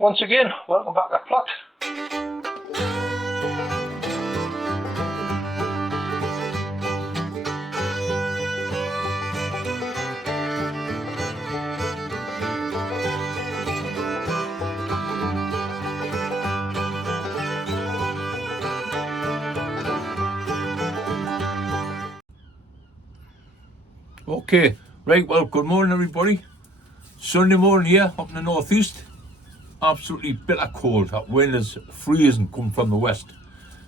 once again, welcome back to Plot. Okay, right, well, good morning everybody. Sunday morning here up in the northeast. Absolutely bitter cold. That wind is freezing coming from the west.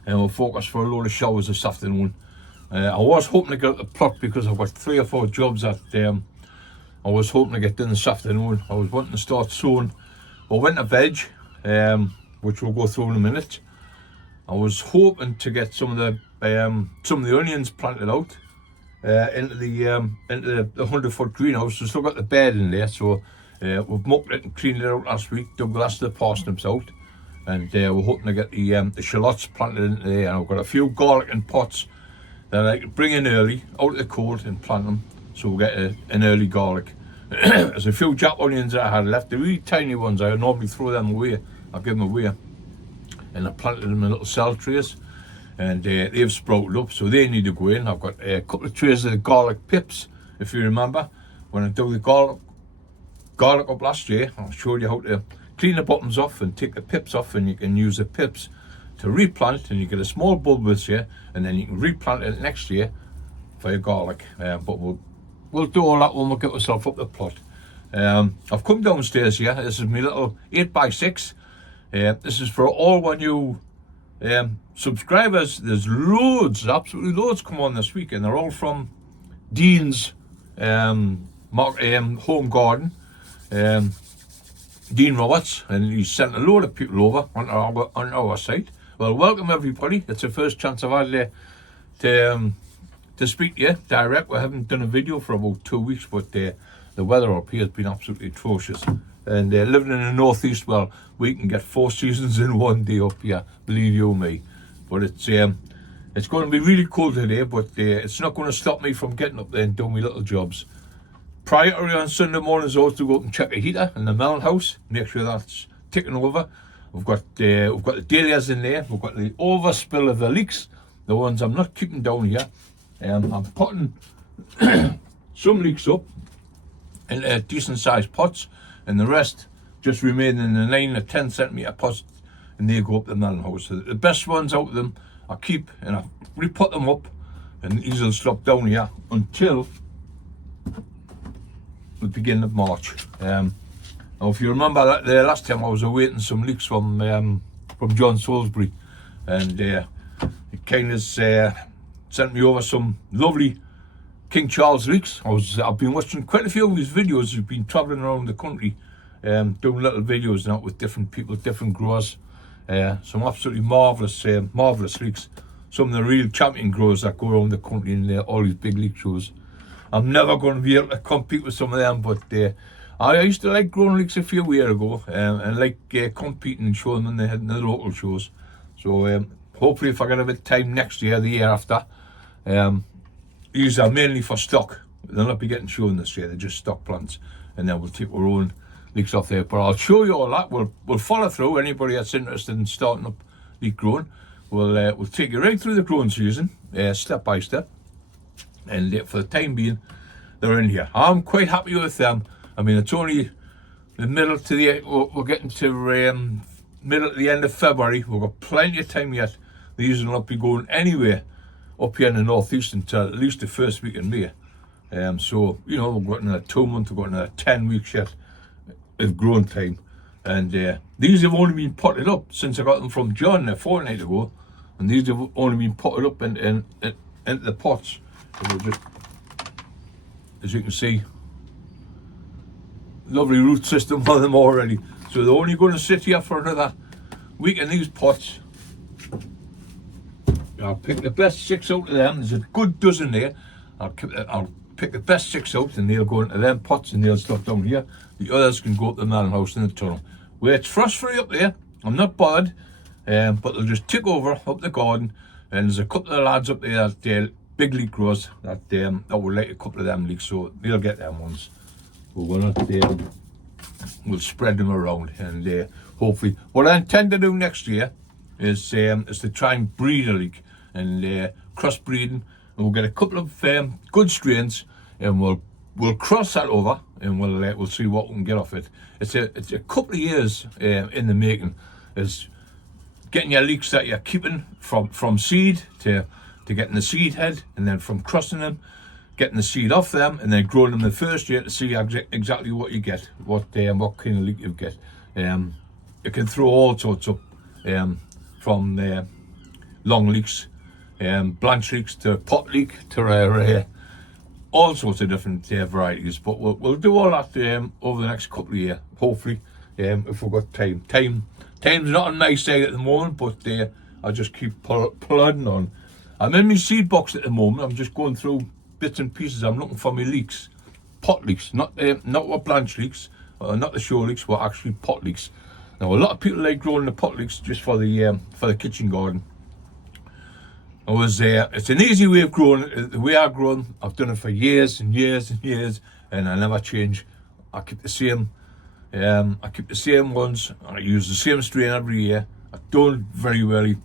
And we'll focus for a load of showers this afternoon. I was hoping to get out the plot because I've got 3 or 4 jobs that I was hoping to get done this afternoon. I was wanting to start sowing our winter veg, which we'll go through in a minute. I was hoping to get some of the onions planted out. Into the 100-foot greenhouse. We've still got the bed in there, so we've mucked it and cleaned it out last week, dug the last of the parsnips out, and we're hoping to get the shallots planted into there. And I've got a few garlic in pots that I can bring in early, out of the cold, and plant them, so we'll get an early garlic. There's a few jack onions that I had left, the really tiny ones. I normally throw them away, I'll give them away, and I planted them in little cell trays. And they've sprouted up, so they need to go in. I've got a couple of trays of the garlic pips, if you remember. When I dug the garlic up last year, I showed you how to clean the bottoms off and take the pips off, and you can use the pips to replant, and you get a small bulb this year, and then you can replant it next year for your garlic. But we'll do all that when we get ourselves up the plot. I've come downstairs here. This is my little 8x6. This is for all my new subscribers. There's loads, absolutely loads come on this week, and they're all from Dean's home garden, Dean Roberts, and he's sent a load of people over on our site. Well, welcome everybody. It's the first chance I've had to speak to you direct. We haven't done a video for about 2 weeks, but the weather up here has been absolutely atrocious. And living in the northeast, well, we can get 4 seasons in one day up here, believe you me. But it's going to be really cold today, but it's not going to stop me from getting up there and doing my little jobs. Priority on Sunday mornings is always to go up and check a heater in the melon house, make sure that's ticking over. We've got the dahlias in there. We've got the overspill of the leeks, the ones I'm not keeping down here. I'm putting some leeks up in decent sized pots, and the rest just remain in the 9 or 10 centimetre pots, and they go up the melon house. So the best ones out of them I keep, and I re-put them up, and these will stop down here until the beginning of March. Now if you remember that the last time I was awaiting some leeks from John Salisbury, and it kind of sent me over some lovely King Charles leeks. I've been watching quite a few of his videos. He's been travelling around the country, doing little videos now with different people, different growers. Some absolutely marvellous leeks. Some of the real champion growers that go around the country in all these big leek shows. I'm never going to be able to compete with some of them, but I used to like growing leeks a few years ago, and like competing and showing them in the local shows. So hopefully if I get a bit of time next year, the year after, these are mainly for stock. They'll not be getting shown this year, they're just stock plants, and then we'll take our own leeks off there. But I'll show you all that. We'll follow through. Anybody that's interested in starting up leek growing, we'll take you right through the growing season, step by step. And for the time being, they're in here. I'm quite happy with them. I mean, it's only the middle to we're getting to middle to the end of February. We've got plenty of time yet. These will not be going anywhere up here in the northeast until at least the first week in May. So, you know, we've got another 2 months, we've got another 10 weeks yet of growing time. And these have only been potted up since I got them from John a fortnight ago. And these have only been potted up into the pots. So we'll just, as you can see, lovely root system on them already. So they're only going to sit here for another week in these pots. I'll pick the best 6 out of them. There's a good dozen there. I'll pick the best 6 out, and they'll go into them pots, and they'll stop down here. The others can go up the melon house in the tunnel. Where it's frost free up there, I'm not bothered, but they'll just tick over up the garden. And there's a couple of lads up there that big leek growers that would like a couple of them leeks, so they'll get them ones. But we'll not, we'll spread them around, and hopefully. What I intend to do next year is to try and breed a leek and crossbreeding, and we'll get a couple of good strains, and we'll cross that over, and we'll see what we can get off it. It's a couple of years in the making. Is getting your leeks that you're keeping from seed to getting the seed head, and then from crossing them, getting the seed off them, and then growing them the first year to see exactly what you get, what kind of leek you get. You can throw all sorts up, from long leeks, blanch leeks to pot leek to all sorts of different varieties. But we'll do all that over the next couple of years, hopefully, if we've got time. Time's not on my side at the moment, but I just keep plodding on. I'm in my seed box at the moment. I'm just going through bits and pieces. I'm looking for my leeks, pot leeks, not what blanch leeks, not the show leeks, but actually pot leeks. Now, a lot of people like growing the pot leeks just for the kitchen garden. It's an easy way of growing it. The way I grow them, I've done it for years and years and years, and I never change. I keep the same. I keep the same ones. I use the same strain every year. I don't very rarely.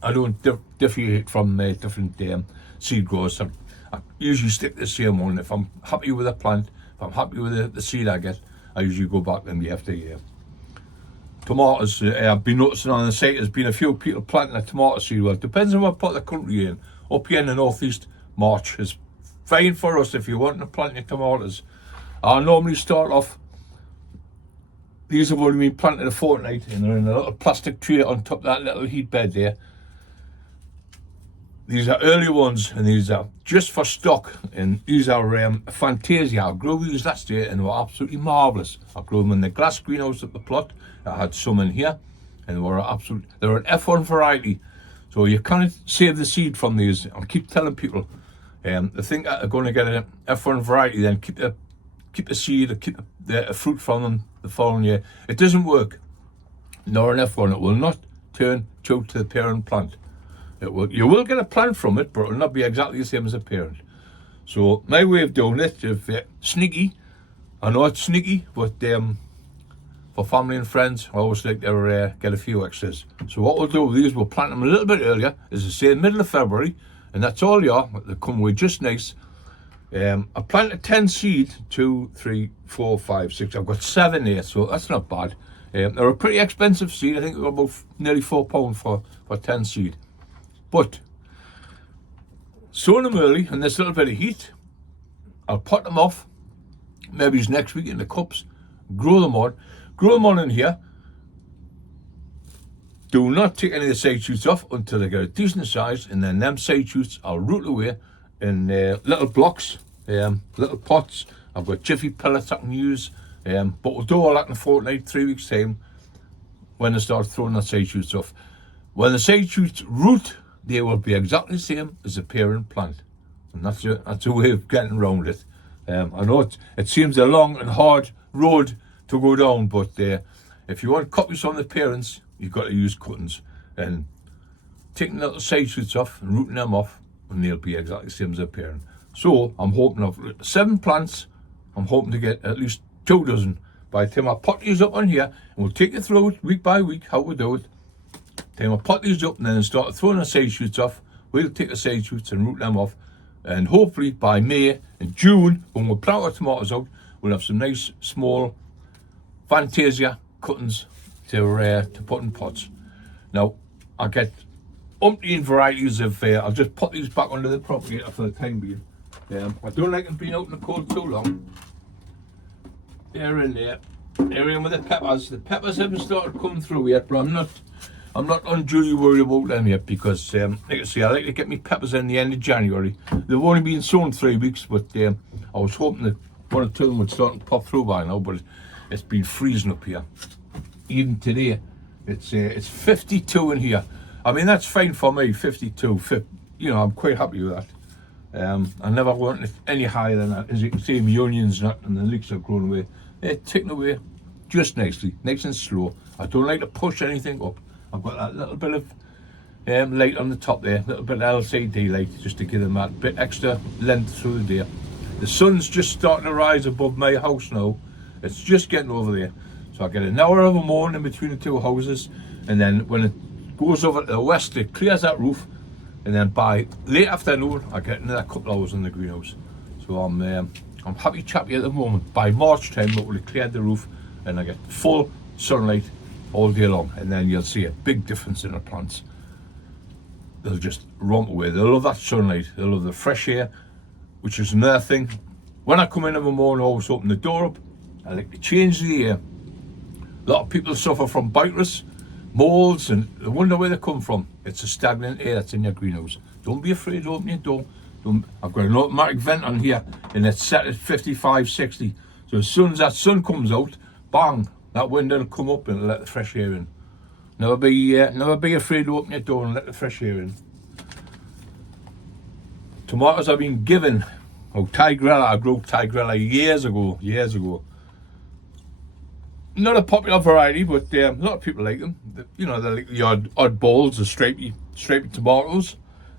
I don't differentiate from different seed growers. I usually stick to the same one. If I'm happy with a plant, if I'm happy with the seed I get, I usually go back to them year after year. Tomatoes, I've been noticing on the site, there's been a few people planting a tomato seed. Well, it depends on what part of the country you're in. Up here in the northeast, March is fine for us if you want to plant your tomatoes. I normally start off, these have only been planted a fortnight, and they're in a little plastic tray on top of that little heat bed there. These are early ones, and these are just for stock, and these are Fantasia. I grew these last year, and they were absolutely marvellous. I grew them in the glass greenhouse at the plot. I had some in here, and they were an F1 variety. So you can't save the seed from these. I keep telling people, they think that they're going to get an F1 variety, then keep the seed or keep the fruit from them the following year. It doesn't work. Nor an F1. It will not turn to the parent plant. You will get a plant from it, but it will not be exactly the same as a parent. So my way of doing it, sneaky, I know it's sneaky, but for family and friends, I always like to get a few extras. So what we'll do with these, we'll plant them a little bit earlier, as I say, middle of February, and that's all they are. They come away just nice. I planted 10 seed, 2, 3, 4, 5, 6. I've got 7 here, so that's not bad. They're a pretty expensive seed. I think they're about nearly £4 for 10 seed. But sowing them early in this little bit of heat, I'll pot them off, maybe it's next week in the cups, grow them on in here. Do not take any of the side shoots off until they get a decent size, and then them side shoots I'll root away in little blocks, little pots. I've got jiffy pellets I can use, but we'll do all that in a fortnight, 3 weeks time, when I start throwing the side shoots off. When the side shoots root, they will be exactly the same as a parent plant, and that's a way of getting around it. I know it seems a long and hard road to go down, but if you want copies from the parents, you've got to use cuttings and taking the little side shoots off and rooting them off, and they'll be exactly the same as a parent. So I'm hoping of 7 plants. I'm hoping to get at least 2 dozen by the time I pot these up on here, and we'll take you through it week by week how we do it. Then we'll pot these up and then start throwing the side shoots off. We'll take the side shoots and root them off, and hopefully by May and June, when we plant our tomatoes out, we'll have some nice small Fantasia cuttings to put in pots. Now I get umpteen varieties of. I'll just put these back under the propagator for the time being. I don't like them being out in the cold too long. They're in there. They're in with the peppers. The peppers haven't started coming through yet, but I'm not unduly worried about them yet, because like I say, I like to get my peppers in the end of January. They've only been sown 3 weeks, but I was hoping that 1 or 2 of them would start to pop through by now, but it's been freezing up here. Even today, it's 52 in here. I mean, that's fine for me, 52. I'm quite happy with that. I never want it any higher than that. As you can see, my onions and the leeks are growing away. They're ticking away just nicely, nice and slow. I don't like to push anything up. I've got that little bit of light on the top there, a little bit of LCD light, just to give them that bit extra length through the day. The sun's just starting to rise above my house now. It's just getting over there. So I get an hour of a morning between the two houses, and then when it goes over to the west, it clears that roof, and then by late afternoon I get another couple hours in the greenhouse. So I'm happy chappy at the moment. By March time it will have cleared the roof and I get full sunlight all day long, and then you'll see a big difference in the plants. They'll just romp away. They'll love that sunlight, they'll love the fresh air, which is another thing. When I come in the morning, I always open the door up. I like to change the air. A lot of people suffer from bites, molds, and they wonder where they come from. It's a stagnant air that's in your greenhouse. Don't be afraid to open your door. I've got an automatic vent on here, and it's set at 55, 60. So as soon as that sun comes out, bang, that window will come up and let the fresh air in. Never be afraid to open your door and let the fresh air in. Tomatoes I've been given. Tigrella, I grew Tigrella years ago. Not a popular variety, but a lot of people like them. They're like the odd balls, the stripy tomatoes.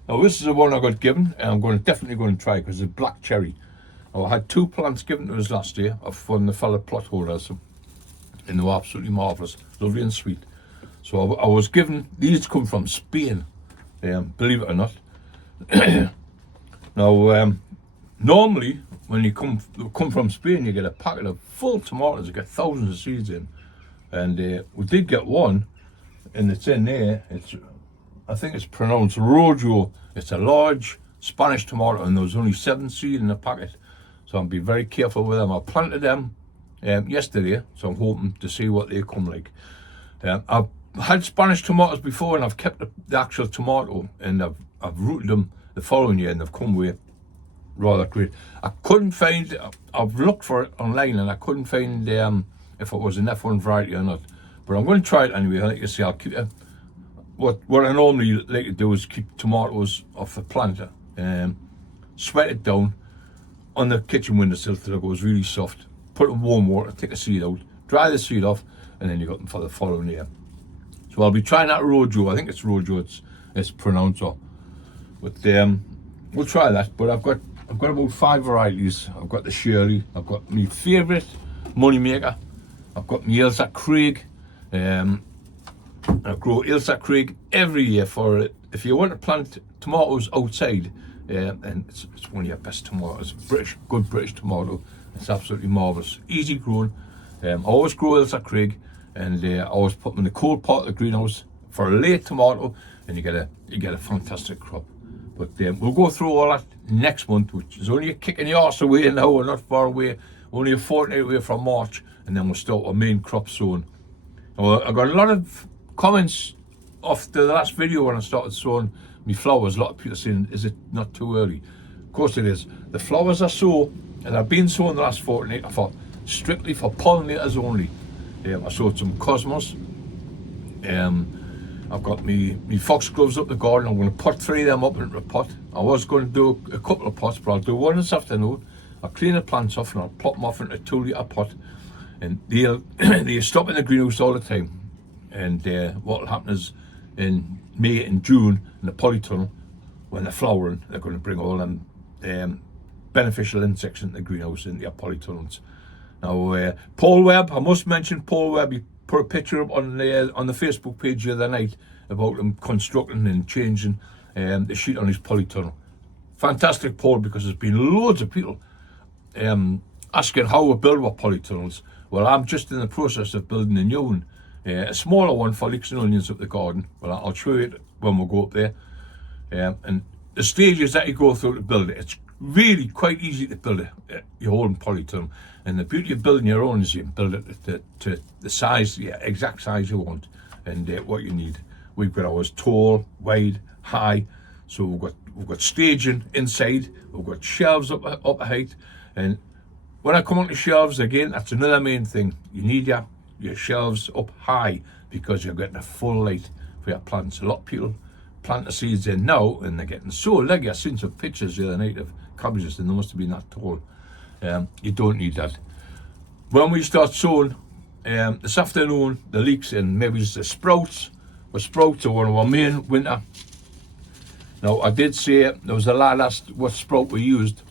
Now this is the one I got given, and I'm definitely going to try because it's black cherry. Now, I had 2 plants given to us last year from the fellow plot holders, and they were absolutely marvellous, lovely and sweet. So I was given, these come from Spain, believe it or not. Now, normally when you come from Spain, you get a packet of full tomatoes, you get thousands of seeds in. And we did get one, and it's in there. I think it's pronounced Rojo. It's a large Spanish tomato, and there was only 7 seeds in the packet. So I'll be very careful with them. I planted them yesterday, so I'm hoping to see what they come like. I've had Spanish tomatoes before, and I've kept the actual tomato, and I've rooted them the following year, and they've come away rather great. I couldn't find, I've looked for it online, and I couldn't find if it was an F1 variety or not. But I'm going to try it anyway. Like you say, I'll keep it. What I normally like to do is keep tomatoes off the planter, sweat it down on the kitchen windowsill till it goes really soft. Put it in warm water, take the seed out, dry the seed off, and then you got them for the following year. So I'll be trying that Rojo. I think it's Rojo. It's pronounced. But we'll try that. But I've got about 5 varieties. I've got the Shirley. I've got my favourite moneymaker. I've got my Ailsa Craig. I grow Ailsa Craig every year for it. If you want to plant tomatoes outside, and it's one of your best tomatoes. Good British tomato. It's absolutely marvellous. Easy growing. I always grow Ailsa Craig, and I always put them in the cold part of the greenhouse for a late tomato, and you get a fantastic crop. But we'll go through all that next month, which is only a kick in the arse away now. We're not far away, only a fortnight away from March, and then we'll start our main crop sowing. I got a lot of comments after the last video when I started sowing my flowers. A lot of people saying, is it not too early? Of course it is. The flowers I sow, and I've been sowing the last fortnight, strictly for pollinators only. I sowed some cosmos. I've got me foxgloves up the garden. I'm going to put 3 of them up into a pot. I was going to do a couple of pots, but I'll do one this afternoon. I'll clean the plants off and I'll plop them off into a 2-litre pot. And they'll stop in the greenhouse all the time. And what will happen is in May and June in the polytunnel, when they're flowering, they're going to bring all them beneficial insects into the greenhouse, into your polytunnels. Now, Paul Webb, I must mention Paul Webb. He put a picture up on the Facebook page the other night about him constructing and changing the sheet on his polytunnel. Fantastic, Paul, because there's been loads of people asking how we build our polytunnels. Well, I'm just in the process of building a new one, a smaller one for leeks and onions up the garden. Well, I'll show you it when we go up there. And the stages that you go through to build it, it's really quite easy to build your own polytunnel. And the beauty of building your own is you can build it to the size, exact size you want and what you need. We've got ours tall, wide, high. So we've got staging inside. We've got shelves up height. And when I come onto shelves, again, that's another main thing. You need your shelves up high because you're getting a full light for your plants. A lot of people plant the seeds in now and they're getting so leggy. I seen some pictures the other night of cabbages and they must have been that tall. You don't need that. When we start sowing this afternoon, the leeks and maybe it's the sprouts. The sprouts are one of our main winter. Now I did say there was a lad asked what sprout we used,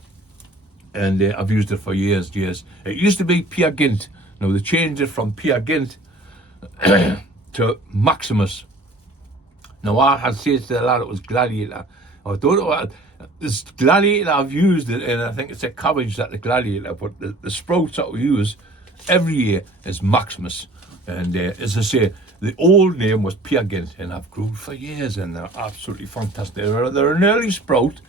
and I've used it for years. It used to be Peer Gynt. Now they changed it from Peer Gynt to Maximus. Now I had said to the lad it was Gladiator. I don't know what this Gladiator I've used it, and I think it's a cabbage that the Gladiator, but the sprouts that we use every year is Maximus. And as I say, the old name was Peer Gynt, and I've grown for years, and they're absolutely fantastic. They're an early sprout,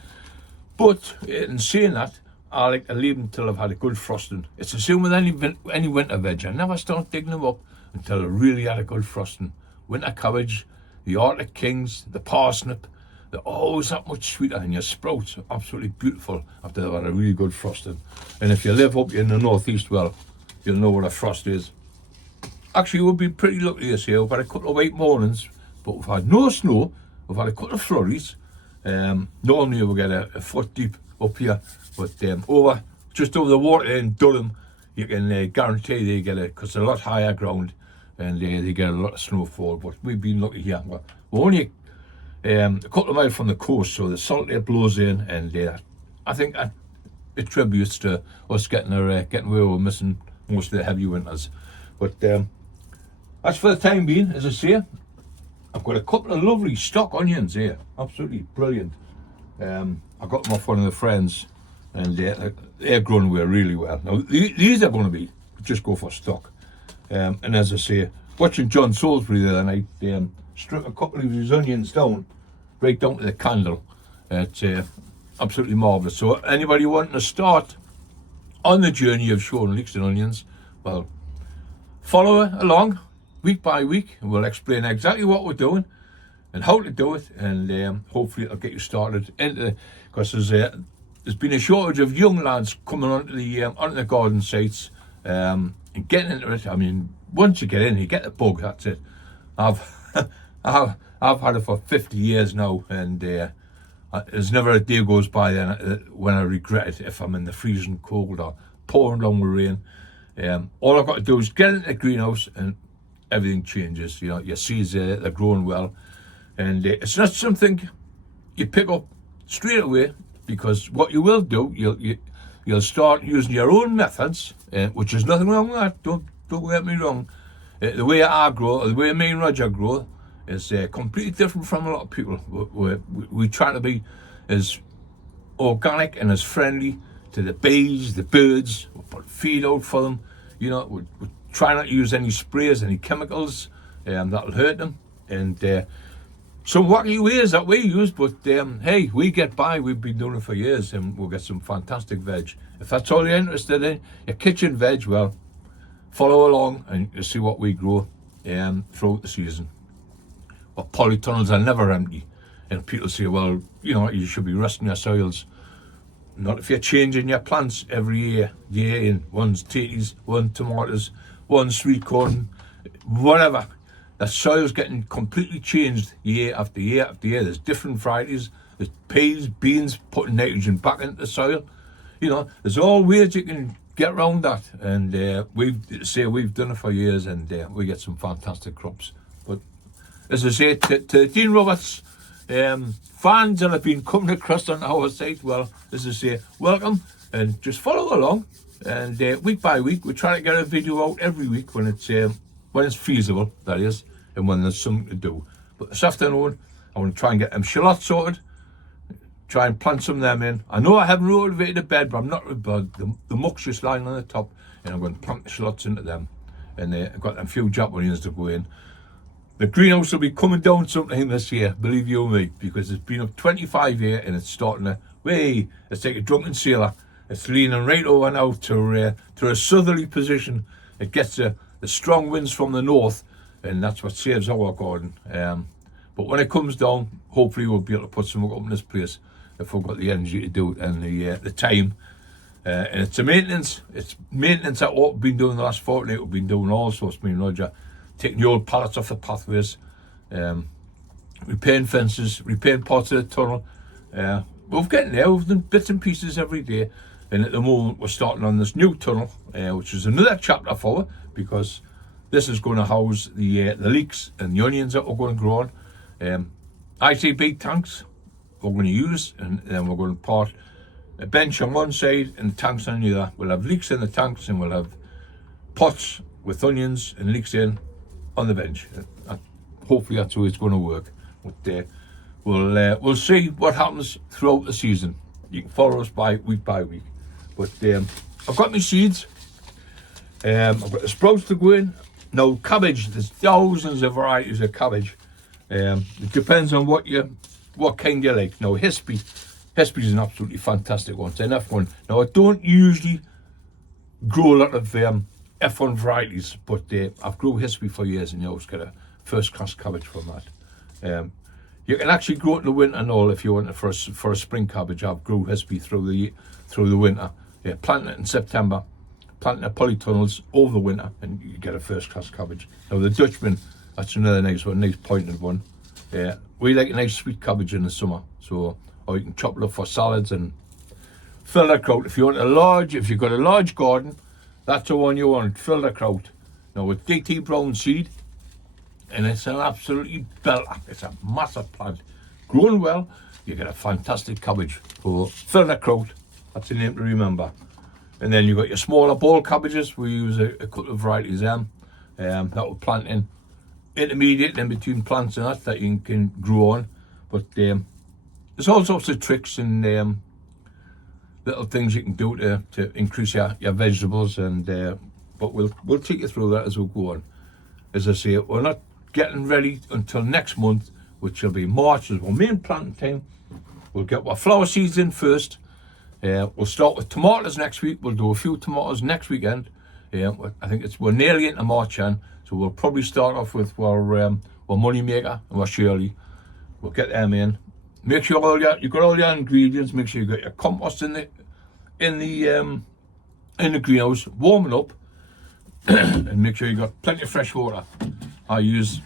but in saying that, I like to leave them till I've had a good frosting. It's the same with any winter veg. I never start digging them up until I really had a good frosting. Winter cabbage, the Arctic Kings, the parsnip, they're always that much sweeter, and your sprouts are absolutely beautiful after they've had a really good frosting. And if you live up in the northeast, well, you'll know what a frost is. Actually, we've been pretty lucky this year. We've had a couple of white mornings, but we've had no snow. We've had a couple of flurries. Normally we get a foot deep up here, but just over the water in Durham, you can guarantee they get it, because it's a lot higher ground, and they get a lot of snowfall. But we've been lucky here. We're only a couple of miles from the coast, so the salt air blows in, and I think that attributes to us getting away with missing most of the heavy winters. But as for the time being, as I say, I've got a couple of lovely stock onions here, absolutely brilliant. I got them off one of the friends, and they're growing away really well. Now these are going to be just go for stock. And as I say, watching John Salisbury the other night, strip a couple of his onions down, right down to the candle. It's absolutely marvellous. So anybody wanting to start on the journey of showing leeks and onions, well, follow along week by week, and we'll explain exactly what we're doing and how to do it, and hopefully it'll get you started into, because there's been a shortage of young lads coming onto the garden sites and getting into it. I mean, once you get in, you get the bug. That's it. I've had it for 50 years now, and there's never a day goes by then when I regret it. If I'm in the freezing cold or pouring down with rain, all I've got to do is get into the greenhouse, and everything changes. You know, your seeds they're growing well, and it's not something you pick up straight away, because what you will do, you'll start using your own methods, which is nothing wrong with that. Don't get me wrong. The way I grow, or the way me and Roger grow, is completely different from a lot of people. We try to be as organic and as friendly to the bees, the birds. We put feed out for them. You know, we try not to use any sprays, any chemicals that'll hurt them, and some wacky ways that we use. But hey, we get by. We've been doing it for years, and we'll get some fantastic veg. If that's all you're interested in, your kitchen veg, well, follow along and you'll see what we grow throughout the season. Our polytunnels are never empty, and people say, well, you know, you should be resting your soils. Not if you're changing your plants every year in. One's tatties, one tomatoes, one sweet corn, whatever. The soil's getting completely changed year after year after year. There's different varieties. There's peas, beans, putting nitrogen back into the soil. You know, there's all ways you can get around that, and we've done it for years, and we get some fantastic crops. But as I say, to Dean Roberts fans that have been coming across on our site, well, as I say, welcome, and just follow along. And week by week, we try to get a video out every week when it's feasible, that is, and when there's something to do. But this afternoon, I want to try and get them shallots sorted, try and plant some of them in. I know I haven't rotavated the bed, but I'm not, the muck's just lying on the top, and I'm going to plant the shallots into them. And I've got them few Japanese to go in. The greenhouse will be coming down sometime this year, believe you me, because it's been up 25 years, and it's starting to, it's like a drunken sailor. It's leaning right over now to a southerly position. It gets the strong winds from the north, and that's what saves our garden. But when it comes down, hopefully we'll be able to put something up in this place if we've got the energy to do it, and the time. And it's a maintenance. It's maintenance that what we've been doing the last fortnight. We've been doing all sorts, me and Roger, taking the old pallets off the pathways, repairing fences, repairing parts of the tunnel. We're getting there. We've done bits and pieces every day. And at the moment, we're starting on this new tunnel, which is another chapter for it, because this is going to house the leeks and the onions that we're going to grow on. ITB tanks we're going to use, and then we're going to part a bench on one side and the tanks on the other. We'll have leeks in the tanks, and we'll have pots with onions and leeks in on the bench. Hopefully that's how it's going to work. But we'll see what happens throughout the season. You can follow us by week. But I've got my seeds. I've got the sprouts to go in. Now cabbage, there's thousands of varieties of cabbage. It depends on what kind you like. Now Hespe is an absolutely fantastic one. It's an F1. Now I don't usually grow a lot of F1 varieties, but I've grown Hespe for years, and you always get a first-class cabbage from that. You can actually grow it in the winter and all if you want it for a spring cabbage. I've grown Hespe through the winter. Yeah, plant it in September, plant it in polytunnels over the winter, and you get a first-class cabbage. Now the Dutchman, that's another nice one, nice pointed one. Yeah, we like a nice sweet cabbage in the summer, so or you can chop it up for salads and fill that kraut. If you've got a large garden, that's the one you want. Fill the kraut. Now with DT brown seed, and it's an absolutely belter. It's a massive plant, growing well. You get a fantastic cabbage. So fill the kraut. That's the name to remember. And then you've got your smaller ball cabbages. We use a couple of varieties of them. That will plant in intermediate in between plants and that you can grow on. But there's all sorts of tricks and little things you can do to increase your vegetables, and but we'll take you through that as we go on. As I say, we're not getting ready until next month, which will be March, is our main planting time. We'll get our flower seeds in first. We'll start with tomatoes next week. We'll do a few tomatoes next weekend. I think we're nearly into March, so we'll probably start off with our money maker and our Shirley. We'll get them in. Make sure you've got all your ingredients. Make sure you got your compost in the greenhouse. Warm it up, and make sure you got plenty of fresh water. I use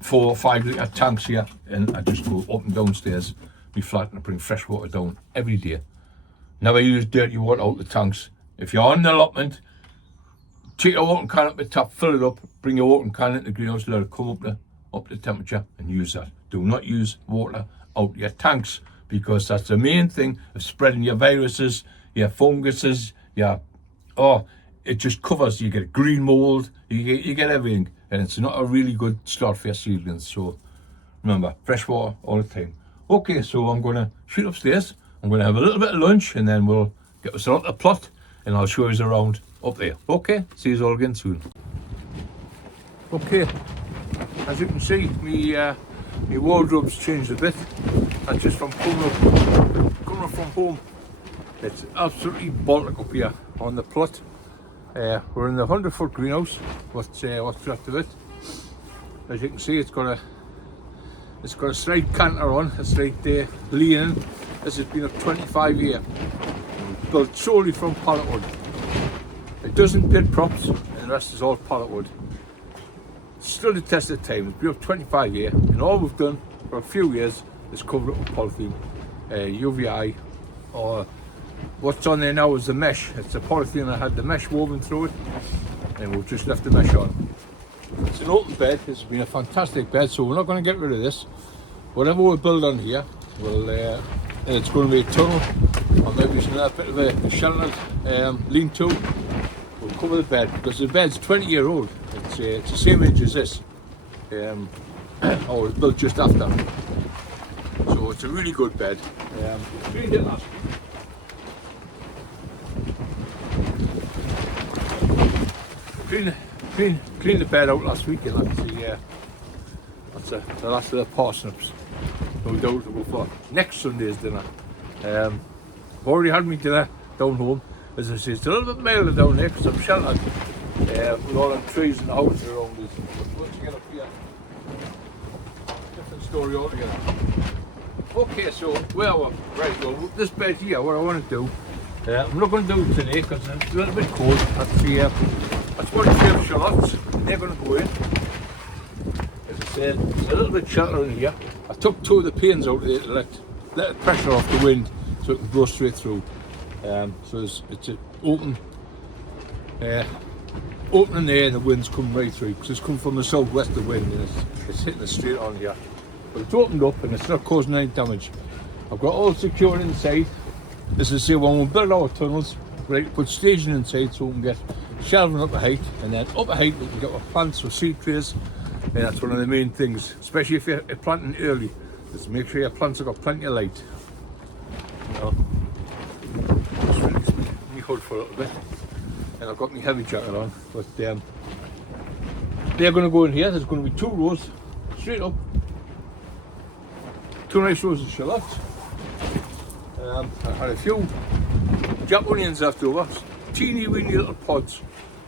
4 or 5 litre tanks here, and I just go up and downstairs, my flat, and I bring fresh water down every day. Never use dirty water out the tanks. If you're on the allotment, take your watering can up the tap, fill it up, bring your watering can into the greenhouse, let it come up the temperature, and use that. Do not use water out your tanks, because that's the main thing of spreading your viruses, your funguses, it just covers. You get green mold, you get everything, and it's not a really good start for your seedlings. So remember, fresh water all the time. Okay, so I'm going to shoot upstairs. I'm going to have a little bit of lunch, and then we'll get us out the plot, and I'll show you around up there. Okay, see you all again soon. Okay, as you can see, my wardrobe's changed a bit. That's just from coming from home. It's absolutely Baltic up here on the plot. We're in the 100-foot greenhouse. What's left of it? As you can see, it's got a slight canter on, a slight leaning. This has been a 25-year, built solely from pallet wood. It doesn't pit props, and the rest is all pallet wood. Still the test of time. It's been up 25 years, and all we've done for a few years is cover it with polythene, UVI, or what's on there now is the mesh. It's the polythene that had the mesh woven through it, and we've just left the mesh on. It's an open bed. It's been a fantastic bed, so we're not going to get rid of this. Whatever we build on here, and it's going to be a tunnel, or maybe another bit of a sheltered lean-to. We'll cover the bed, because the bed's 20-year-old. It's the same age as this. It was built just after. So it's a really good bed. Cleaned it last week. Cleaned the bed out last week, and that's the last of the parsnips. No doubt to go for next Sunday's dinner. I've already had my dinner down home. As I say, it's a little bit milder down there because I'm sheltered with all them trees and the houses around us. Once you get up here, different story altogether. Okay, so where are we? Right, well, this bed here, what I want to do, I'm not going to do it today because it's a little bit cold. That's one tray of shallots. They're going to go in. As I said, there's a little bit shelter in here. I took 2 of the panes out there to let the pressure off the wind so it can blow straight through. So it's an opening there, and the wind's coming right through because it's coming from the southwest, the wind, and it's hitting us straight on here. But it's opened up and it's not causing any damage. I've got all secured inside. As I say, when we build our tunnels, ready to put staging inside so we can get shelving up a height, and then up a height we can get our plants or seed trays. And that's one of the main things, especially if you're planting early, is make sure your plants have got plenty of light. You know, just release my hood for a little bit, and I've got my heavy jacket on, but they're going to go in here. There's going to be 2 rows straight up, 2 nice rows of shallots. I had a few Jap onions left over, teeny weeny little pods,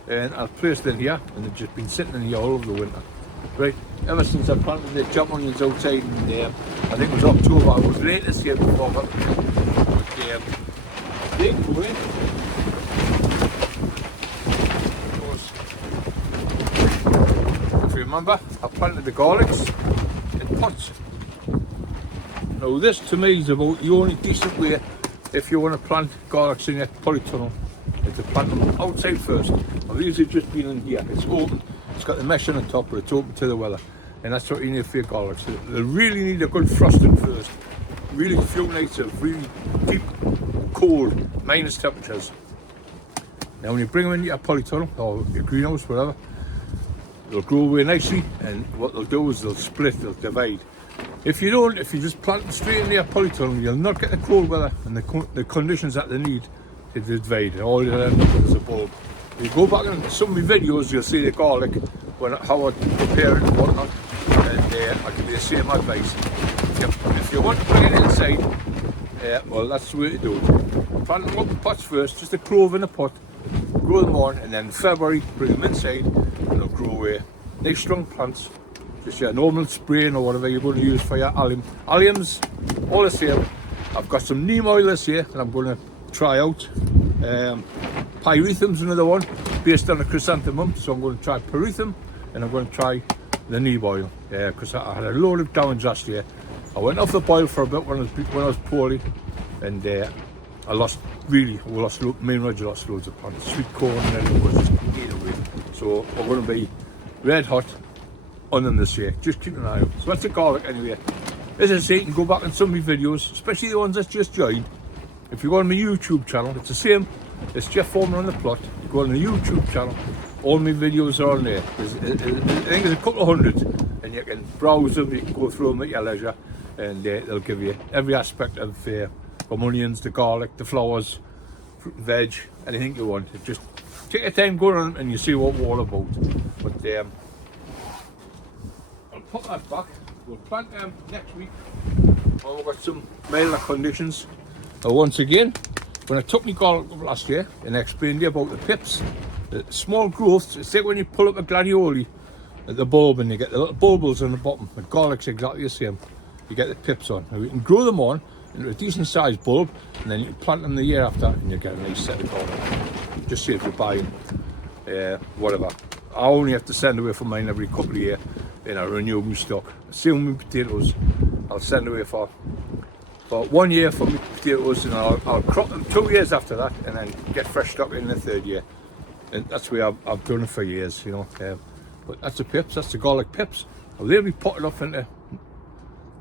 and I've placed in here, and they've just been sitting in here all over the winter. Right, ever since I planted the Jap onions outside in I think it was October. I was late this year before, but they go in. If you remember, I planted the garlics in pots. Now this to me is about the only decent way if you want to plant garlics in your polytunnel, is to plant them outside first. Now these have just been in here, it's open, it's got the mesh on the top, but it's open to the weather, and that's what you need for your garlics. They really need a good frosting first, really few nights of really deep, cold, minus temperatures. Now when you bring them into your polytunnel, or your greenhouse, whatever, they'll grow away nicely, and what they'll do is they'll split, they'll divide. If you just plant them straight into your polytunnel, you'll not get the cold weather and the conditions that they need to divide. All you'll end up with is a bulb. If you go back in some of my videos, you'll see the garlic, how I prepare it and whatnot, and I give you the same advice. If you want to bring it inside, well, that's the way to do it. Plant them up in pots first, just a clove in a pot, grow them on, and then in February, bring them inside, and they'll grow away. Nice strong plants. Just your normal spraying or whatever you're going to use for your allium. Alliums, all the same. I've got some neem oil this year that I'm going to try out. Pyrethum's another one, based on a chrysanthemum. So I'm going to try pyrethrum, and I'm going to try the neem oil. Because I had a load of downs last year. I went off the boil for a bit when I was poorly, and I lost me and Roger lost loads of plants. Sweet corn, and then it was just eaten away. So I'm going to be red hot on them this year. Just keep an eye out. So that's the garlic anyway. As I say, you can go back on some of my videos, especially the ones that just joined. If you go on my YouTube channel, it's the same. It's Jeff Foreman on the plot. You go on the YouTube channel, all my videos are on there. I think there's a couple of hundred, and you can browse them, you can go through them at your leisure, and they'll give you every aspect of from onions, the garlic, the flowers, fruit and veg, anything you want. Just take your time going on and you see what we're all about. But I'll put that back. We'll plant them next week when we've got some milder conditions. Once again, when I took my garlic up last year and I explained to you about the pips, the small growths, it's like when you pull up a gladioli at the bulb and you get the little bulbils on the bottom. The garlic's exactly the same. You get the pips on. Now you can grow them on into a decent sized bulb, and then you can plant them the year after and you get a nice set of garlic. Just see if you're buying whatever. I only have to send away for mine every couple of years, and I renew my stock. Same with potatoes. I'll send away for 1 year for my potatoes, and I'll crop them 2 years after that, and then get fresh stock in the 3rd year. And that's the way I've done it for years, you know. But that's the pips, that's the garlic pips. Well, they'll be potted off into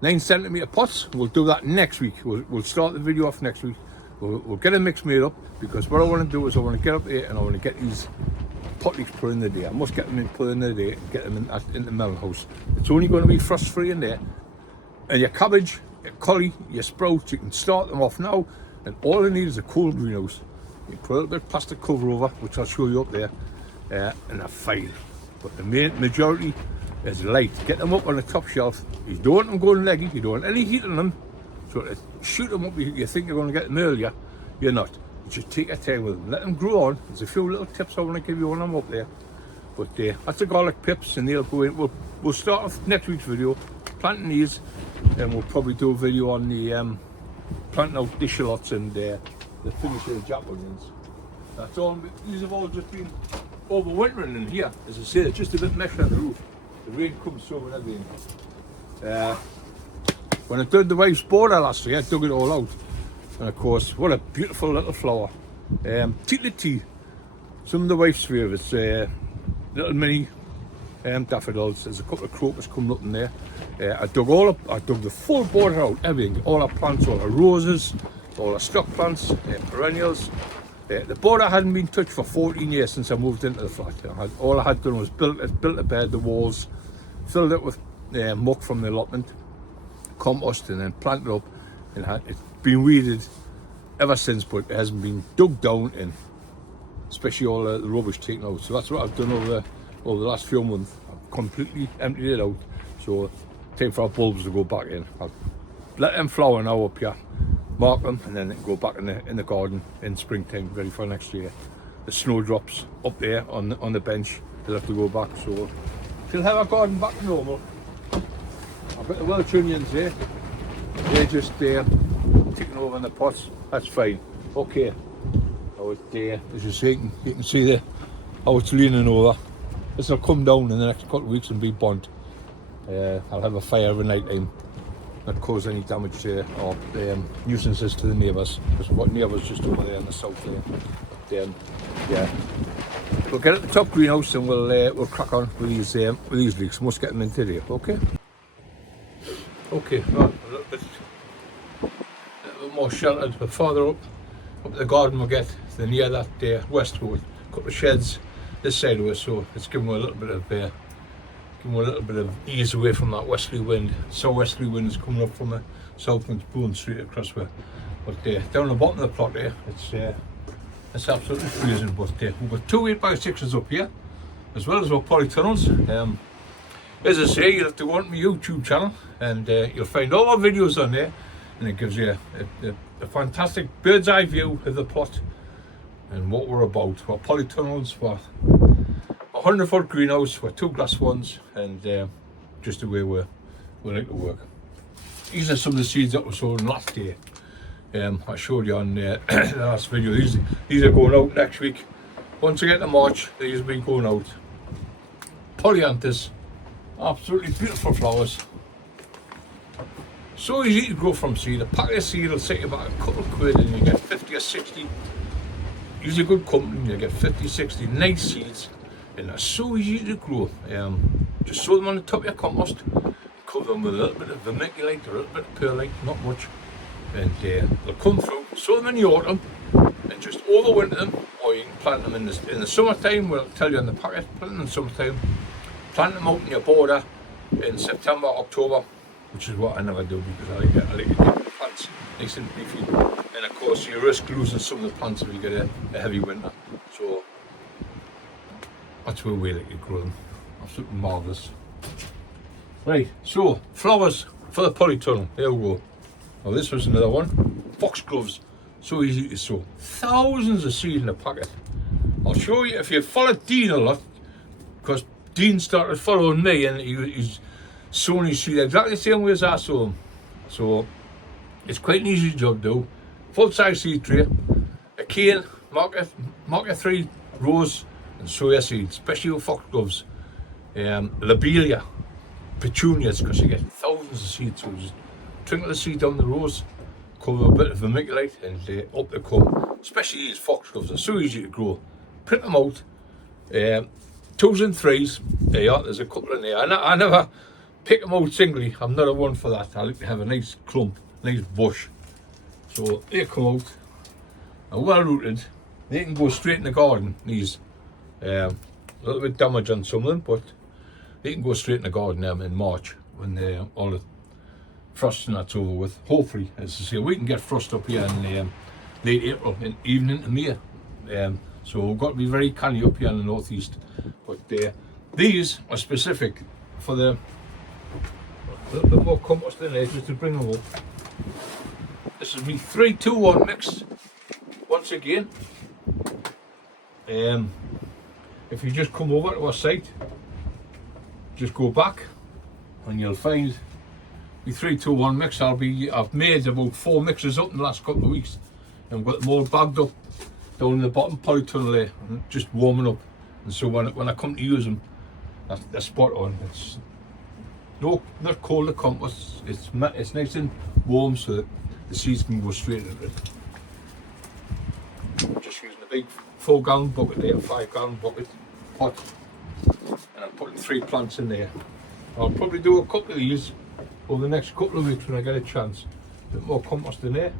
9cm pots. We'll do that next week. We'll start the video off next week. We'll get a mix made up, because what I want to do is I want to get up here and I want to get these potties put in the day. I must get them put in the day and get them in the melon house. It's only going to be frost free in there. And your cabbage, your collie, your sprouts, you can start them off now, and all you need is a cool greenhouse. You put a little bit of plastic cover over, which I'll show you up there, and they're fine. But the main majority is light. Get them up on the top shelf. You don't want them going leggy, you don't want any heat on them. So to shoot them up, you think you're going to get them earlier, you're not. You just take your time with them, let them grow on. There's a few little tips I want to give you when I'm up there. But that's the garlic pips, and they'll go in. We'll start off next week's video planting these, and we'll probably do a video on the planting out the shallots and the finishing of Jap onions. That's all. These have all just been overwintering in here. As I say, it's just a bit mesh on the roof. The rain comes through and everything. When I did the wife's border last year, I dug it all out. And of course, what a beautiful little flower. Tea. Some of the wife's favourites. Little mini daffodils. There's a couple of crocus coming up in there. I dug the full border out, everything. All our plants, all our roses, all our stock plants, perennials. The border hadn't been touched for 14 years since I moved into the flat. All I had done was built a bed, the walls, filled it with muck from the allotment, compost, and then planted up. And it's been weeded ever since, but it hasn't been dug down, and especially all the rubbish taken out. So that's what I've done over the last few months. I've completely emptied it out. So time for our bulbs to go back in. I'll let them flower now up here, mark them, and then they can go back in the garden in springtime, ready for next year. The snowdrops up there on the bench, they'll have to go back. So she'll have our garden back to normal. I've got the Welsh onions here. They're just taking over in the pots. That's fine. Okay. As you see, you can see there how it's leaning over. This will come down in the next couple of weeks and be burnt. I'll have a fire every night time, not cause any damage or nuisances to the neighbours. Because we've got neighbours just over there in the south there. But, yeah, we'll get at the top greenhouse and we'll crack on with these leeks. Must get them in today. Okay. Okay. Well, a little bit more sheltered, but farther up the garden we'll get, the near that west road. A couple of sheds this side of us, so it's giving a little bit of ease away from that westerly wind. Westerly wind is coming up from the south and it's blowing straight across where. But down the bottom of the plot there, it's absolutely freezing. But we've got 2 8x6s up here, as well as our polytunnels. As I say, you'll have to go on my YouTube channel and you'll find all our videos on there, and it gives you a fantastic bird's eye view of the plot and what we're about. We're polytunnels, we're 100-foot greenhouse, we're 2 glass ones, and just the way we like to work. These are some of the seeds that were sown last year. I showed you on the last video. These are going out next week. Once we get to March, these will be going out. Polyanthus, absolutely beautiful flowers. So easy to grow from seed. A packet of seed will set you about a couple of quid and you get 50 or 60. Use a good company, you get 50, 60 nice seeds, and they're so easy to grow. Just sow them on the top of your compost, cover them with a little bit of vermiculite or a little bit of perlite, not much, and they'll come through. Sow them in the autumn and just overwinter them, or you can plant them in the summertime. We'll tell you on the packet, plant them in the summertime, plant them out in your border in September, October, which is what I never do because I like to get the plants nice and leafy. And of course you risk losing some of the plants if you get a heavy winter. So that's where we like to grow them. Absolutely marvellous. Right, so flowers for the polytunnel. There we go. Now this was another one. Foxgloves. So easy to sow. Thousands of seed in a packet. I'll show you if you follow Dean a lot, because Dean started following me and he's sowing his seed exactly the same way as I sow them. So it's quite an easy job though. Full size seed tray, a cane, mark your 3 rows and sow your seeds, especially with foxgloves, lobelia, petunias, because you get thousands of seeds. So just trickle the seed down the rows, cover a bit of vermiculite, and up they come. Especially these foxgloves, they're so easy to grow. Print them out, 2s and 3s. There you are, there's a couple in there. I never pick them out singly. I'm not a one for that. I like to have a nice clump, nice bush. So they come out, are well rooted. They can go straight in the garden. These a little bit damage on some of them, but they can go straight in the garden in March when all the frost and that's over with. Hopefully, as I say, we can get frost up here in late April and even into May. So we've got to be very canny up here in the northeast. But these are specific for the a little bit more compost in there just to bring them up. This is me 3-2-1 mix. Once again, if you just come over to our site, just go back and you'll find the 3-2-1 mix. I've made about 4 mixes up in the last couple of weeks, and we've got them all bagged up down in the bottom polytunnel there, just warming up. And so when I come to use them, they're spot on. It's not cold to compost. It's nice and warm so that the seeds can go straight into it. Just using a big 4-gallon bucket there, 5-gallon bucket pot, and I'm putting 3 plants in there. I'll probably do a couple of these over the next couple of weeks when I get a chance. A bit more compost in there.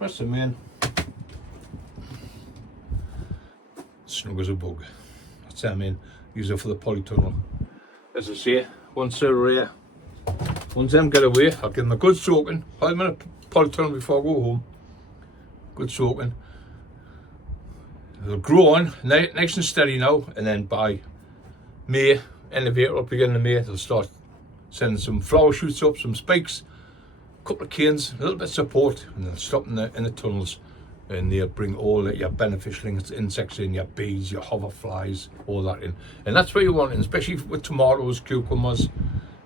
That's the main. Snug as a bug. That's the main. Use it for the polytunnel. As I say, once them get away, I'll give them a good soaking. 5-minute polytunnel before I go home. Good soaking. They'll grow on nice and steady now, and then by May, end of April, beginning of May, they'll start sending some flower shoots up, some spikes, a couple of canes, a little bit of support, and they'll stop in the tunnels, and they'll bring all your beneficial insects in, your bees, your hoverflies, all that in. And that's what you want, and especially with tomatoes, cucumbers.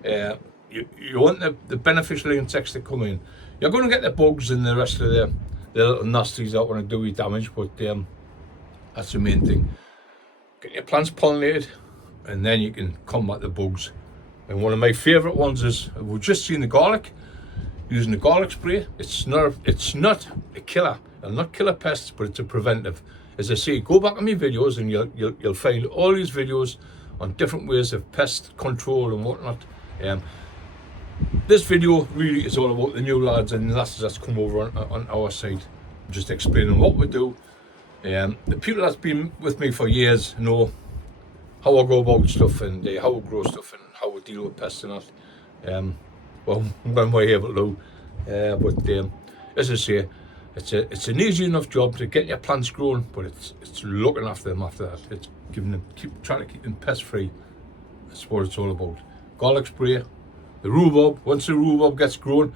You want the beneficial insects to come in. You're going to get the bugs and the rest of the little nasties that want to do you damage, but that's the main thing. Get your plants pollinated, and then you can combat the bugs. And one of my favourite ones is, we've just seen the garlic, using the garlic spray. It's not a killer. It'll not kill a pest, but it's a preventive. As I say, go back on my videos and you'll find all these videos on different ways of pest control and whatnot. This video really is all about the new lads and lasses that's come over on our side, just explaining what we do. The people that's been with me for years know how I go about stuff and how I grow stuff and how we deal with pests and that. Well, when we're able to. But as I say, it's an easy enough job to get your plants growing, but it's looking after them after that. It's trying to keep them pest free. That's what it's all about. Garlic spray, the rhubarb. Once the rhubarb gets grown,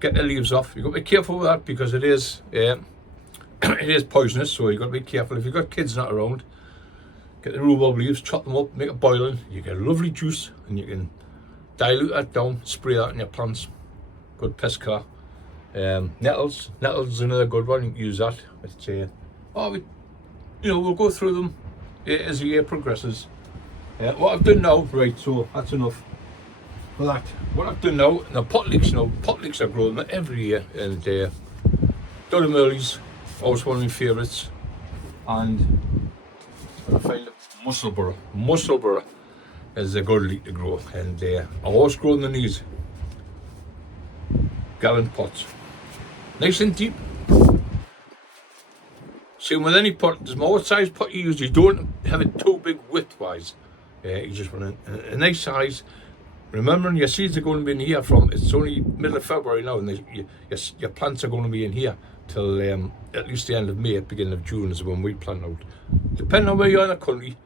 get the leaves off. You've got to be careful with that because it is poisonous. So you've got to be careful. If you've got kids not around, get the rhubarb leaves, chop them up, make it boiling. You get a lovely juice, and you can dilute that down, spray that in your plants. Good pest killer. Nettles is another good one. You can use that. We'll go through them as the year progresses. What I've done now, right? So that's enough for that. What I've done now, pot leeks are growing every year, and Durham Earlies, always one of my favourites, and I find Musselburgh is a good leek to grow, and I always grow in these gallon pots, nice and deep. Same with any pot, doesn't matter what size pot you use, you don't have it too big width-wise. You just want a nice size. Remembering your seeds are going to be in here it's only middle of February now, and your plants are going to be in here till at least the end of May, beginning of June is when we plant out. Depending on where you are in the country,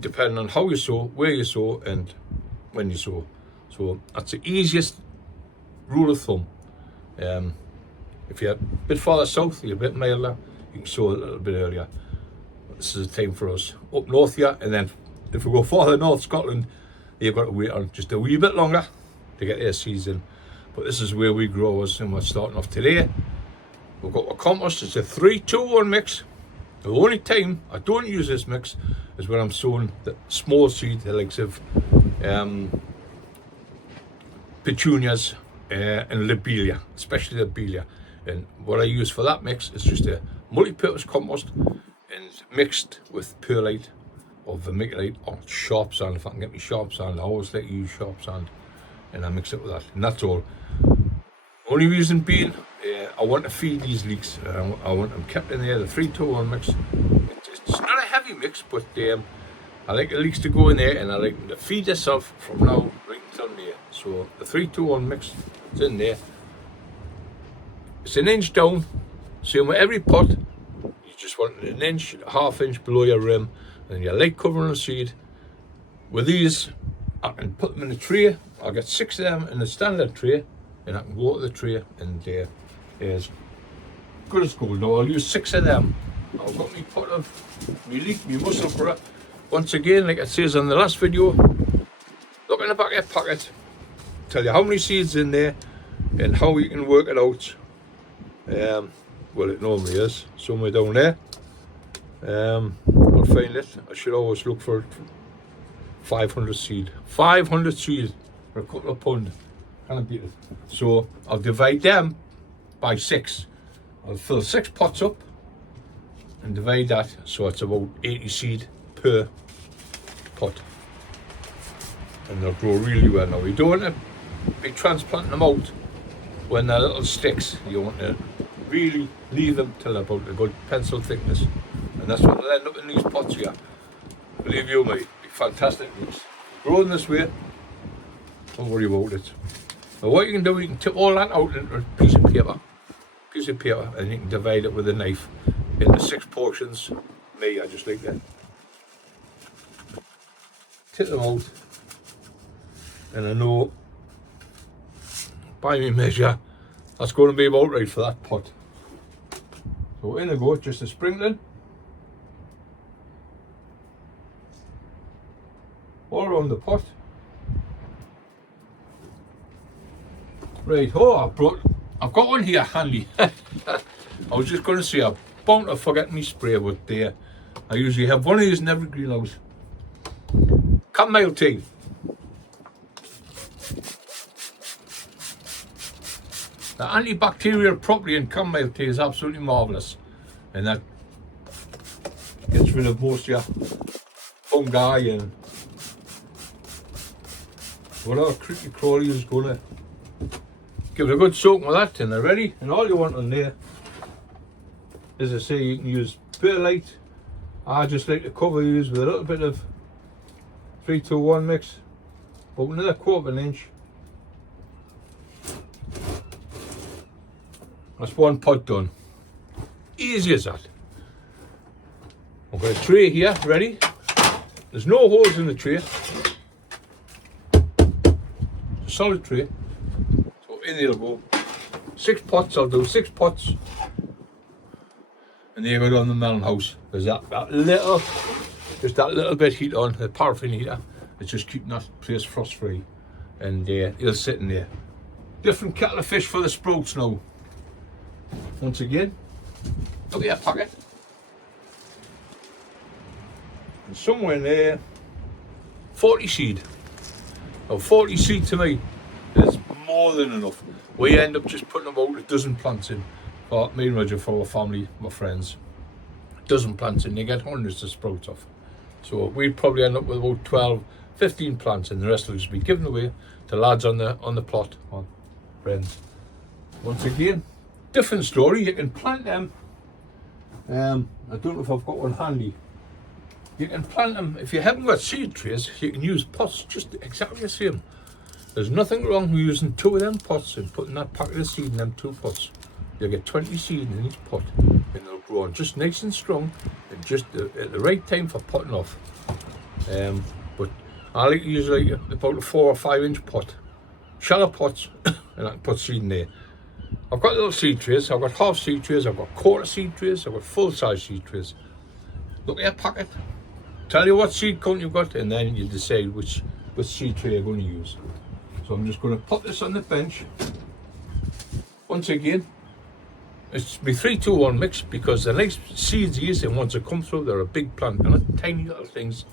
depending on how you sow, where you sow, and when you sow. So that's the easiest rule of thumb. If you're a bit farther south, you're a bit milder, you can sow a little bit earlier. This is the time for us. Up north here, and then if we go farther north, Scotland, you've got to wait on just a wee bit longer to get their season. But this is where we grow us, and we're starting off today. We've got our compost. It's a 3-2-1 mix. The only time I don't use this mix is when I'm sowing the small seed, the likes of petunias and lobelia, especially lobelia. And what I use for that mix is just a multi-purpose compost and mixed with perlite or vermiculite or sharp sand. If I can get me sharp sand, I always like to use sharp sand, and I mix it with that, and that's all. Only reason being, I want to feed these leeks. I want them kept in there. The 3-2-1 mix. It's not a heavy mix, but I like the leeks to go in there, and I like them to feed themselves from now right until May. So the 3-2-1 mix is in there. It's an inch down. Same with every pot. You just want an inch, half inch below your rim, and you're light covering the seed. With these, I can put them in a tray. I'll get 6 of them in a standard tray, and I can water the tray, and as good as gold. Now I'll use 6 of them. I've got my pot of my leek, my Musselburgh. Once again, like it says on the last video, look in the back of your packet, tell you how many seeds in there and how you can work it out. Well, it normally is somewhere down there. I'll find it. I should always look for 500 seed. 500 seed for a couple of pound. Can't beat it. So I'll divide them by 6. I'll fill 6 pots up and divide that, so it's about 80 seed per pot, and they'll grow really well. Now, we don't want to be transplanting them out when they're little sticks. You want to really leave them till they're about a good pencil thickness, and that's what they'll end up in these pots here. Believe you me, fantastic roots. Growing this way, don't worry about it. Now what you can do, you can tip all that out into a piece of paper, and you can divide it with a knife into 6 portions. Me, I just like that. Tip them out, and I know by my measure that's going to be about right for that pot. So in they go, just a sprinkling all around the pot. Right, I've got one here handy. I was just going to say, I'm bound to forget my spray, but there, I usually have one of these in every greenhouse. Chamomile tea. The antibacterial property in chamomile tea is absolutely marvellous, and that gets rid of most of your fungi and whatever creepy crawly is going to. Give it a good soak with that, and they're ready. And all you want on there, as I say, you can use perlite. I just like to cover these with a little bit of 3-2-1 mix, about another 1/4 inch. That's one pot done. Easy as that. I've got a tray here ready. There's no holes in the tray. It's a solid tray. So in there will go 6 pots. I'll do 6 pots. And there we go on the melon house. There's that little, just that little bit heat on, the paraffin heater. It's just keeping that place frost free. And he'll sit in there. Different kettle of fish for the sprouts now. Once again, look at your packet. And somewhere in there, 40 seed. Now 40 seed to me is more than enough. We end up just putting about a dozen plants in. For me and Roger, for our family, my friends. A dozen plants in, they get hundreds of sprouts off. So we'd probably end up with about 12, 15 plants, and the rest will just be given away to lads on the plot, or friends. Once again, different story. You can plant them. I don't know if I've got one handy. You can plant them. If you haven't got seed trays, you can use pots just exactly the same. There's nothing wrong with using 2 of them pots and putting that packet of seed in them 2 pots. You'll get 20 seed in each pot, and they'll grow on just nice and strong, and just at the right time for potting off. But I like to use like about a 4 or 5 inch pot, shallow pots, and I can put seed in there. I've got little seed trays. I've got half seed trays. I've got 1/4 seed trays. I've got full size seed trays. Look at your packet. Tell you what seed count you've got, and then you decide which seed tray you're going to use. So I'm just going to put this on the bench. Once again, it's my 3-2-1 mix, because the nice seeds these, and once they come through, they're a big plant. They're not tiny little things.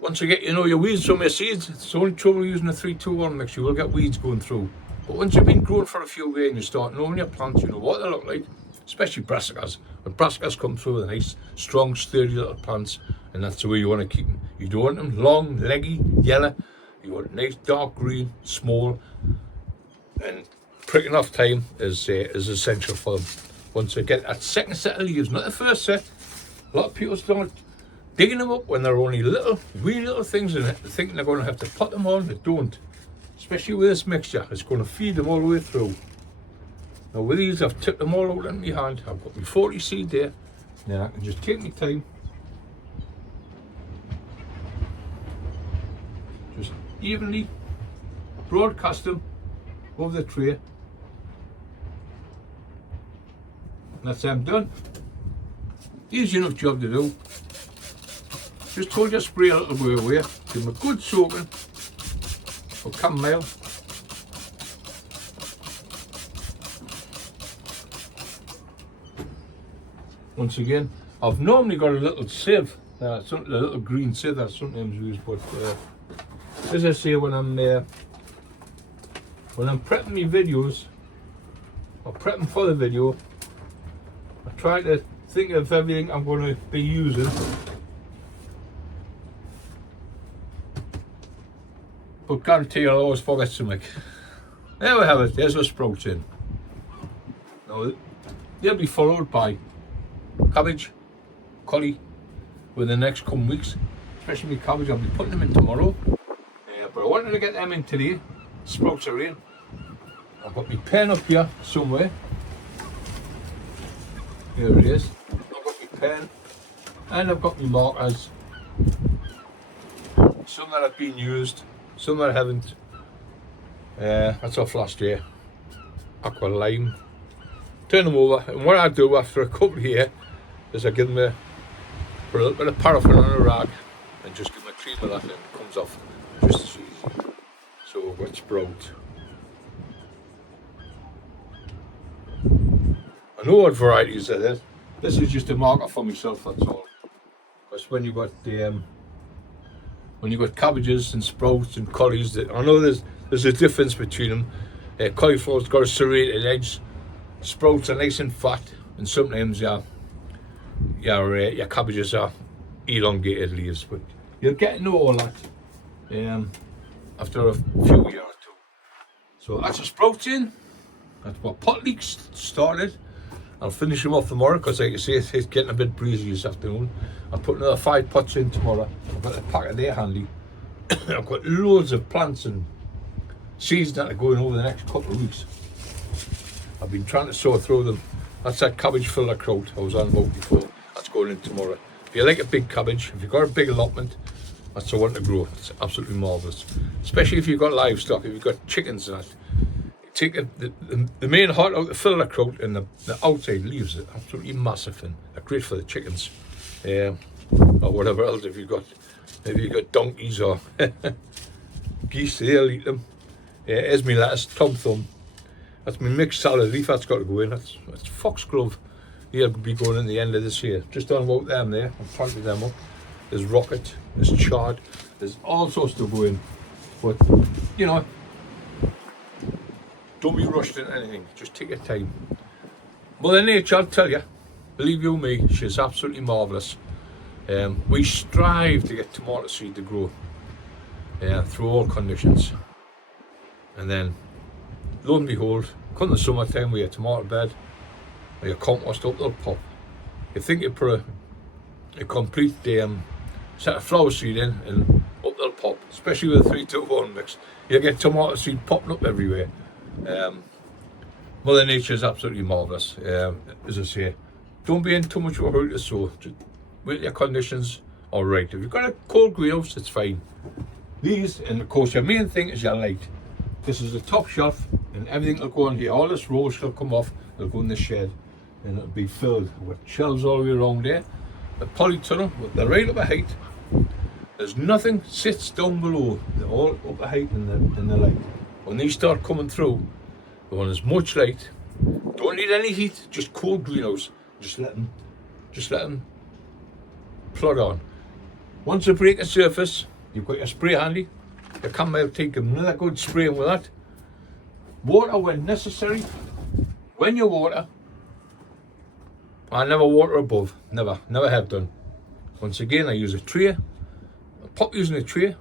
Once you get your weeds from your seeds, it's the only trouble using a 3-2-1 mix. You will get weeds going through. But once you've been growing for a few days and you start knowing your plants, you know what they look like, especially brassicas. When brassicas come through, they're nice, strong, sturdy little plants, and that's the way you want to keep them. You don't want them long, leggy, yellow. You want nice, dark green, small, and pricking off time is essential for them. Once they get that second set of leaves, not the first set. A lot of people start digging them up when they're only wee little things in it, thinking they're going to have to pot them on. They don't. Especially with this mixture, it's going to feed them all the way through. Now with these, I've tipped them all out in my hand. I've got my 40 seed there, and then I can just take my time, just evenly broadcast them over the tray, and that's them done. Easy enough job to do. Just hold your spray a little bit away, give them a good soaking of chamomile. Once again, I've normally got a little sieve, a little green sieve that I sometimes use, but as I say, when I'm prepping my videos, or prepping for the video, I try to think of everything I'm going to be using. But guarantee I'll always forget something. There we have it, there's our sprouts in. Now Now, they'll be followed by cabbage, collie, within the next coming weeks. Especially my cabbage, I'll be putting them in tomorrow. But I wanted to get them in today. Sprouts are in. I've got my pen up here somewhere. Here it is. I've got my pen and I've got my markers. Some that have been used, some that haven't. That's off last year. Aqua lime. Turn them over, and what I do after a couple here is I give them put a little bit of paraffin on a rag and just give them a cream of that and it comes off just as easy. So we've got sprout. I know what varieties are there. This is just a marker for myself, that's all. Because when you've got cabbages and sprouts and collies, I know there's a difference between them. Cauliflower's got a serrated edge. Sprouts are nice and fat, and sometimes your cabbages are elongated leaves. But you'll get to know all that after a few years or two. So that's a sprout in. That's what pot leeks started. I'll finish them off tomorrow because, like you say, it's getting a bit breezy this afternoon. I'll put another 5 pots in tomorrow. I've got a packet there handy. I've got loads of plants and seeds that are going over the next couple of weeks. I've been trying to sort through them. That's that cabbage filler kraut I was on about before. That's going in tomorrow. If you like a big cabbage, if you've got a big allotment, that's the one to grow. It's absolutely marvellous. Especially if you've got livestock, if you've got chickens and that. Take the main heart out the filler kraut and the outside leaves are absolutely massive and they're great for the chickens. Or whatever else, if you've got donkeys or geese, they'll eat them. Here's my lettuce, Tom Thumb. That's my mixed salad leaf, that's got to go in. That's foxglove. He'll be going in the end of this year. Just on about them there, I'm planting them up. There's rocket, there's chard, there's all sorts to go in. But, you know, don't be rushed into anything, just take your time. Mother Nature, I'll tell you, believe you me, she's absolutely marvellous. We strive to get tomato seed to grow through all conditions. And then, lo and behold, come the summertime with your tomato bed or your compost up, they'll pop. You think you put a complete set of flower seed in and up they'll pop, especially with a 3-2-1 mix. You'll get tomato seed popping up everywhere. Mother Nature is absolutely marvellous. As I say, don't be in too much of a hurry to sow. Just wait your conditions are right. If you've got a cold greenhouse, it's fine. These, and of course, your main thing is your light. This is the top shelf, and everything will go on here. All this rows will come off, it'll go in the shed, and it'll be filled with shelves all the way around there. The polytunnel, they're right up a height. There's nothing sits down below. They're all up a height in the light. When they start coming through, they want as much light. Don't need any heat, just cold greenhouse. Just let them plod on. Once they break the surface, you've got your spray handy. You can take another good spray with that. Water when necessary. When you water, I never water above. Never have done. Once again, I use a tray. I pop using a tray.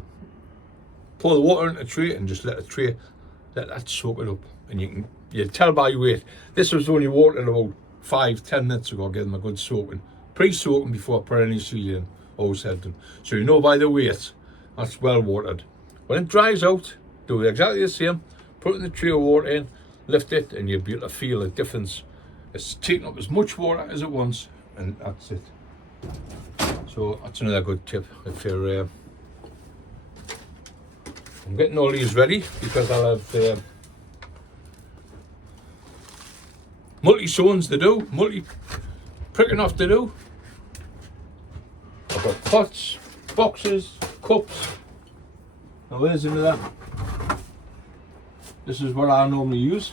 Pour the water into a tray and just let that soak it up. And you tell by your weight. This was only watered about 5-10 minutes ago, getting them a good soaking. Pre-soaking before I put any seed in, always had them. So you know by the weight, that's well watered. When it dries out, do exactly the same. Put it in the tray of water in, lift it, and you'll be able to feel a difference. It's taking up as much water as it wants, and that's it. So that's another good tip. If you're, I'm getting all these ready because I'll have multi-sowings to do, multi-pricking off to do. I've got pots, boxes, cups. Now where's some of that? This is what I normally use.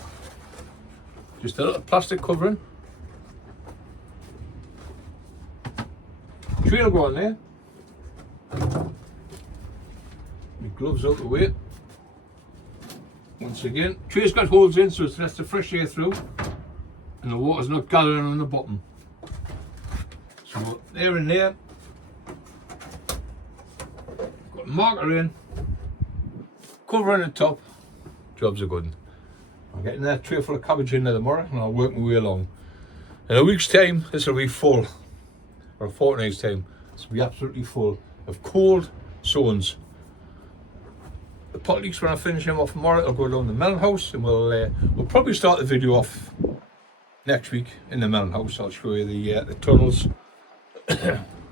Just a little plastic covering. Tray will go on there. My gloves out the way. Once again, tray's got holes in so it lets the fresh air through and the water's not gathering on the bottom. So there and there. Got a marker in, cover on the top. Job's a good one. I'm getting that tray full of cabbage in there tomorrow, and I'll work my way along. In a week's time, this will be full, or a fortnight's time, this will be absolutely full of cold sowings. The pot leeks, when I finish them off tomorrow, I'll go down to the melon house, and we'll probably start the video off next week in the melon house. I'll show you the tunnels.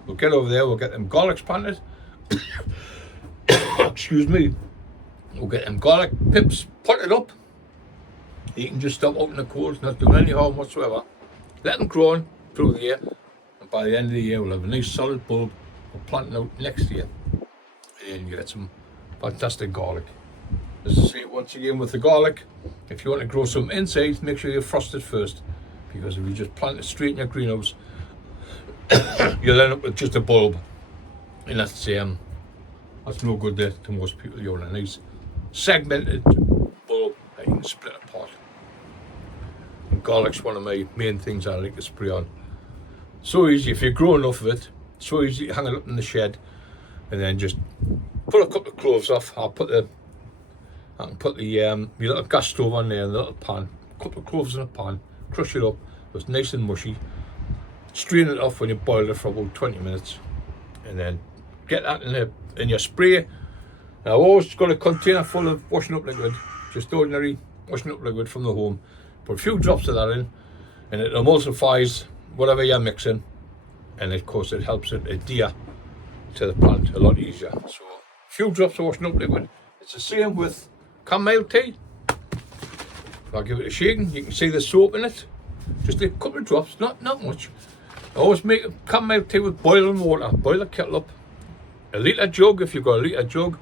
We'll get over there, we'll get them garlics planted. Excuse me. We'll get them garlic pips potted up. You can just stop out in the cold, not doing any harm whatsoever. Let them grow on through the year, and by the end of the year we'll have a nice solid bulb for planting out next year. And you get some fantastic garlic. As I say once again with the garlic, if you want to grow some inside, make sure you frost it first, because if you just plant it straight in your greenhouse, you'll end up with just a bulb, and that's no good there to most people. You want a nice segmented bulb that you can split apart. And garlic's one of my main things I like to spray on. So easy, if you grow enough of it, so easy to hang it up in the shed, and then just put a couple of cloves off. I can put the your little gas stove on there, and the little pan, a couple of cloves in a pan, crush it up, so it's nice and mushy. Strain it off when you boil it for about 20 minutes, and then get that in your spray. Now, I've always got a container full of washing up liquid, just ordinary washing up liquid from the home. Put a few drops of that in, and it emulsifies whatever you're mixing, and of course it helps it adhere to the plant a lot easier. So a few drops of washing up liquid. It's the same with chamomile tea. If I give it a shaking, you can see the soap in it. Just a couple of drops, not much. I always make a chamomile tea with boiling water. Boil the kettle up. A litre jug, if you've got a litre jug.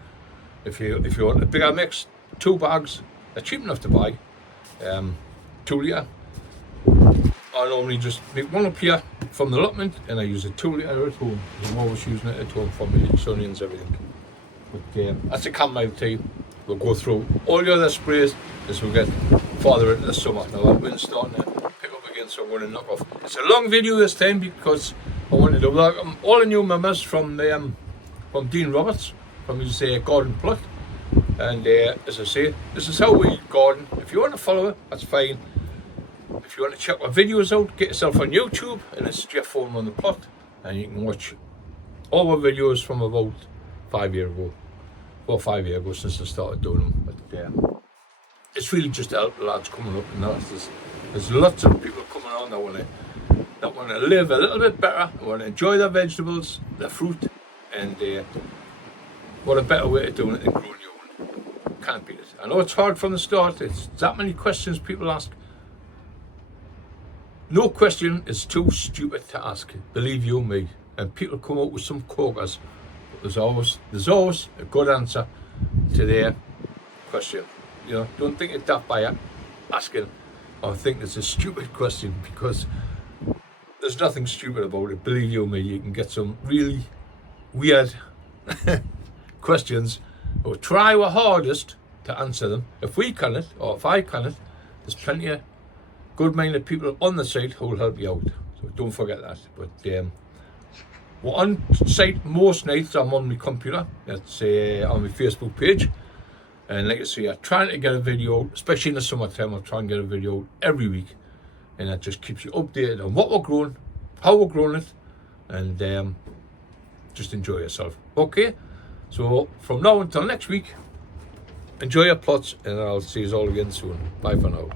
If you want a bigger mix, 2 bags. They're cheap enough to buy. 2 litre. I normally just make one up here from the allotment, and I use a 2 litre at home. I'm always using it at home for my leeks, onions, everything. But that's a chamomile tea. We'll go through all the other sprays as we get farther into the summer. Now that wind's starting to pick up again, so I'm going to knock off. It's a long video this time because I wanted to welcome all the new members from Dean Roberts, from his garden plot. And as I say, this is how we garden. If you want to follow it, that's fine. If you want to check my videos out, get yourself on YouTube, and it's Jeff Foreman on the plot, and you can watch all my videos from about 5 years ago. Well, 5 years ago since I started doing them. But it's really just to help the lads coming up, and there's lots of people coming on that want to live a little bit better, want to enjoy their vegetables, their fruit, and what a better way of doing it than growing your own. Can't beat it. I know it's hard from the start. It's that many questions people ask. No question is too stupid to ask, believe you me. And people come up with some corkers, but there's always a good answer to their question. You know, don't think it's daft by asking, or think it's a stupid question, because there's nothing stupid about it. Believe you me, you can get some really weird questions. We'll try our hardest to answer them. If we can it, or if I can it, there's plenty of good-minded people on the site who will help you out. So don't forget that. But we're on site most nights. I'm on my computer. That's on my Facebook page. And like I say, I'm trying to get a video, especially in the summertime. I'll try and get a video every week. And that just keeps you updated on what we're growing, how we're growing it, and just enjoy yourself. Okay? So from now until next week, enjoy your plots, and I'll see you all again soon. Bye for now.